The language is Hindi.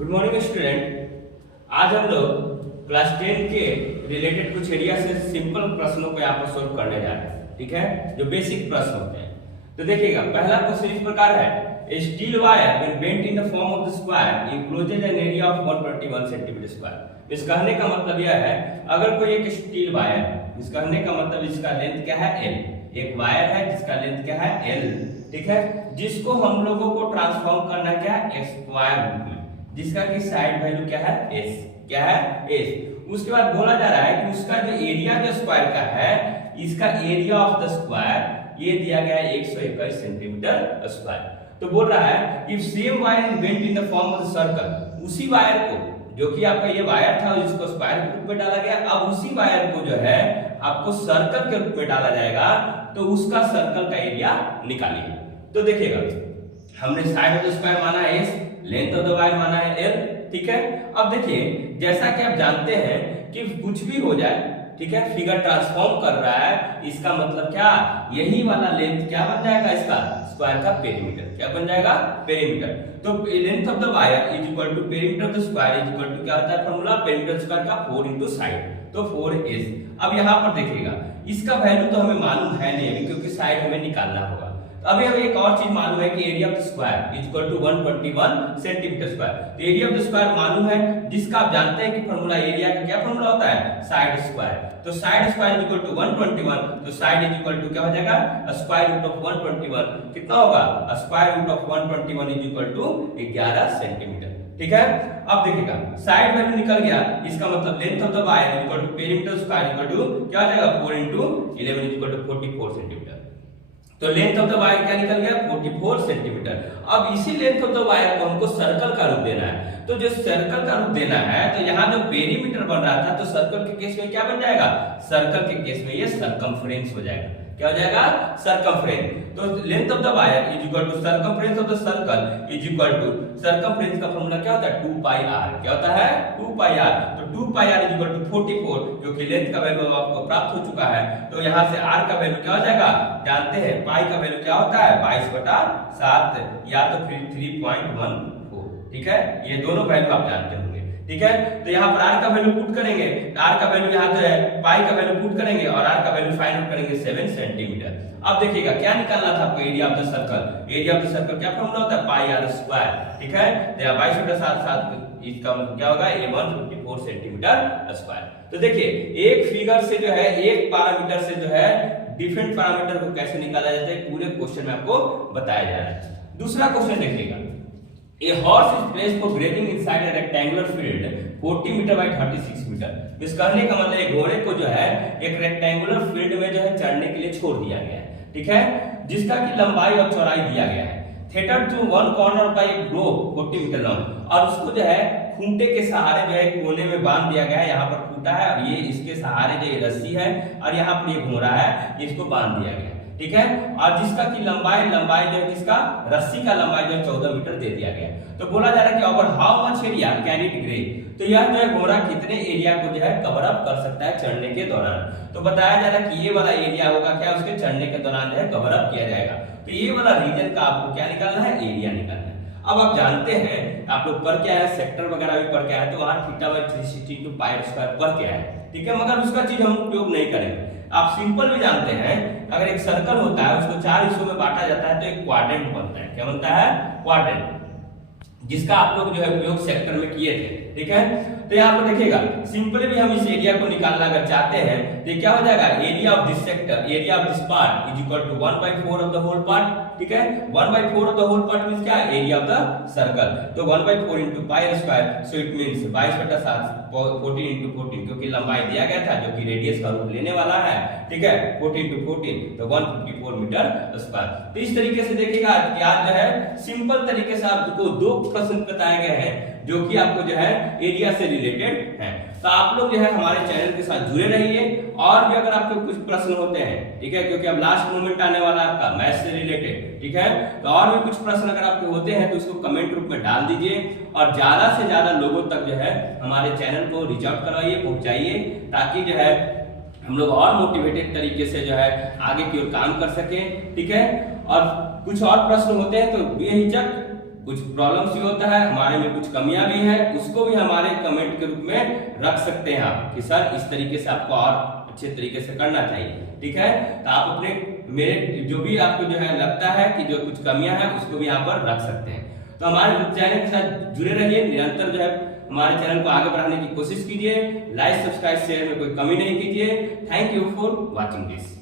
Good morning student. आज हम लोग क्लास 10 के रिलेटेड कुछ एरिया से सिंपल प्रश्नों को यहाँ पर सोल्व करने जा रहे हैं। ठीक है, जो बेसिक प्रश्न होते हैं। तो देखिएगा, पहला क्वेश्चन इस प्रकार है, A steel wire when bent in the form of the square encloses an area of 121 cm square। इस कहने का मतलब यह है, अगर कोई एक स्टील वायर, इस कहने का मतलब इसका लेंथ क्या है L, एक वायर है जिसका लेंथ क्या है L, ठीक है, जिसको हम लोगों को ट्रांसफॉर्म करना क्या है स्क्वायर रूप में, जिसका की साइड वैल्यू क्या है S, क्या है S। उसके बाद बोला जा रहा है कि उसका जो एरिया जो स्क्वायर का है, इसका एरिया ऑफ द स्क्वायर ये दिया गया है 121 सेंटीमीटर स्क्वायर। तो बोल रहा है if same wire is bent in the form of the circle, उसी वायर को जो कि आपका ये वायर था जिसको स्क्वायर के रूप में डाला गया, अब उसी वायर को जो है आपको सर्कल के रूप में डाला जाएगा, तो उसका सर्कल का एरिया निकालिए। तो देखिएगा, हमने साइड ऑफ द स्क्वायर माना है S, length of the wire माना है L, ठीक है। अब देखिए, जैसा कि आप जानते हैं कि कुछ भी हो जाए, ठीक है, फिगर ट्रांसफॉर्म कर रहा है, इसका मतलब क्या, यही वाला लेंथ क्या बन जाएगा इसका स्क्वायर का पेरीमीटर, क्या बन जाएगा पेरीमीटर। तो length of the wire is equal to perimeter of the square is equal to क्या होता है फॉर्मूला, पेरीमीटर स्क्वायर का 4 इनटू साइड, तो 4S। अब यहाँ पर देखिएगा, इसका वैल्यू तो हमें मालूम है नहीं अभी, क्योंकि साइड हमें निकालना होगा। अभी हमें एक और चीज मालूम है कि area of the square is equal to 121 centimetre square. तो एरिया ऑफ द स्क्वायर मालूम है, जिसका आप जानते हैं कि फार्मूला एरिया का क्या फार्मूला होता है, साइड स्क्वायर। तो side square is equal to 121, तो साइड इज इक्वल टू क्या हो जाएगा स्क्वायर रूट ऑफ 121, कितना होगा square root of 121 is equal to 11 centimetre, ठीक है। अब देखिएगा, साइड वैल्यू निकल गया, इसका मतलब length of the wire is equal to perimeter square equal to क्या हो जाएगा 4 into 11 is equal to 44 centimetre. तो लेंथ ऑफ द वायर क्या निकल गया 44 सेंटीमीटर। अब इसी लेंथ ऑफ द वायर को हमको सर्कल का रूप देना है, तो जो सर्कल का रूप देना है, तो यहाँ जो पेरीमीटर बन रहा था, तो सर्कल के केस में क्या बन जाएगा, सर्कल के केस में ये सर्कमफ्रेंस हो जाएगा, क्या हो जाएगा सर्कमफ्रेंस। तो length of the wire is equal to circumference of the circle is equal to, circumference का फार्मूला क्या होता है 2 पाई r, क्या होता है 2 पाई r। तो 2 पाई r इज इक्वल टू 44, जो कि लेंथ का वैल्यू आपको प्राप्त हो चुका है। तो यहाँ से r का वैल्यू क्या हो जाएगा, जानते हैं पाई का वैल्यू क्या होता है 22/7 या तो फिर 3.14, ठीक है, ये दोनों वैल्यू आप जानते होंगे, ठीक है। तो यहाँ पर r का वैल्यू पुट करेंगे, r का वैल्यू यहाँ जो है पाई का वैल्यू पुट करेंगे और r का वैल्यू फाइंड आउट करेंगे 7 सेंटीमीटर। अब देखिएगा क्या निकालना था आपको, area of the circle. Area of the circle क्या फॉर्मूला होता है पाई r स्क्वायर, ठीक है। तो यहाँ 22/7 इसका मतलब क्या होगा 154 सेंटीमीटर स्क्वायर। तो देखिए, एक फिगर से जो है, एक पैरामीटर से जो है डिफरेंट पैरामीटर को कैसे निकाला जाता है, पूरे क्वेश्चन में आपको बताया जा रहा है। दूसरा क्वेश्चन देखिएगा, A horse is placed for grazing inside a rectangular field 40 metre by 36 metre. इस कहने का मतलब एक घोड़े को जो है एक रेक्टेंगुलर फील्ड में जो है चढ़ने के लिए छोड़ दिया गया है, ठीक है, जिसका की लंबाई और चौड़ाई दिया गया है। Tethered to one corner by a rope 40 metre long, और उसको जो है खूंटे के सहारे जो है कोने में बांध दिया गया है, यहाँ पर खूंटा है और ये इसके सहारे जो ये रस्सी है और यहाँ पर ये घोड़ा है, इसको बांध दिया गया है, ठीक है। और जिसका की लंबाई जो है किसका, रस्सी का लंबाई जो है 14 मीटर दे दिया गया। तो बोला जा रहा है कि over how much area can it grey, तो यह जो है घोड़ा कितने एरिया को जो है कवर अप कर सकता है चढ़ने के दौरान। तो बताया जा रहा है कि ये वाला एरिया होगा क्या, उसके चढ़ने के दौरान जो है कवर अप किया जाएगा। तो ये वाला रीजन का आपको क्या निकालना है, एरिया निकालना है। अब आप जानते हैं, आप लोग पढ़ के आए सेक्टर वगैरह भी पढ़ के आए, तो वहां θ/360 पाई स्क्वायर पढ़ के आए, ठीक है, मगर उसका चीज हम उपयोग नहीं करेंगे। आप सिंपल भी जानते हैं, अगर एक सर्कल होता है उसको 4 हिस्सों में बांटा जाता है तो एक क्वाड्रेंट बनता है, क्या बनता है क्वाड्रेंट, जिसका आप लोग जो है उपयोग सेक्टर में किए थे, ठीक है। तो यहाँ पर देखिएगा, सिंपली भी हम इस एरिया को निकालना अगर चाहते हैं तो क्या हो जाएगा, area of this sector, area of this part is equal to 1/4 of the whole part, ठीक है। 1/4 of the whole part means क्या, एरिया ऑफ द सर्कल। तो 1/4 into pi square, so it means 22/7 14 into 14, क्योंकि लंबाई दिया गया था जो कि रेडियस का रूप लेने वाला है, ठीक है, 14 इनटू 14 तो 154 मीटर स्क्वायर। तो इस तरीके से देखिएगा कि आज जो है सिंपल तरीके से आपको 2 प्रश्न बताए गए हैं जो कि आपको जो है एरिया से रिलेटेड है। तो आप लोग जो है हमारे चैनल के साथ जुड़े रहिए, और भी अगर आपके कुछ प्रश्न होते हैं, ठीक है, क्योंकि अब लास्ट मोमेंट आने वाला है आपका मैथ से रिलेटेड, ठीक है, तो और भी कुछ प्रश्न अगर आपके होते हैं तो उसको कमेंट रूप में डाल दीजिए, और ज्यादा से ज्यादा लोगों तक जो है हमारे चैनल को रीच आउट करवाइए, पहुंचाइए, ताकि जो है हम लोग और मोटिवेटेड तरीके से जो है आगे की ओर काम कर सके, ठीक है। और कुछ और प्रश्न होते हैं तो बेहिचक कुछ प्रॉब्लम्स भी होता है, हमारे में कुछ कमियां भी है, उसको भी हमारे कमेंट के रूप में रख सकते हैं आप कि सर इस तरीके से आपको और अच्छे तरीके से करना चाहिए। ठीक है, तो आप अपने मेरे जो भी आपको जो है लगता है कि जो कुछ कमियां हैं उसको भी यहाँ पर रख सकते हैं। तो हमारे चैनल के साथ जुड़े रहिए, निरंतर जो है हमारे चैनल को आगे बढ़ाने की कोशिश कीजिए। लाइक सब्सक्राइब शेयर में कोई कमी नहीं कीजिए। Thank you for watching this.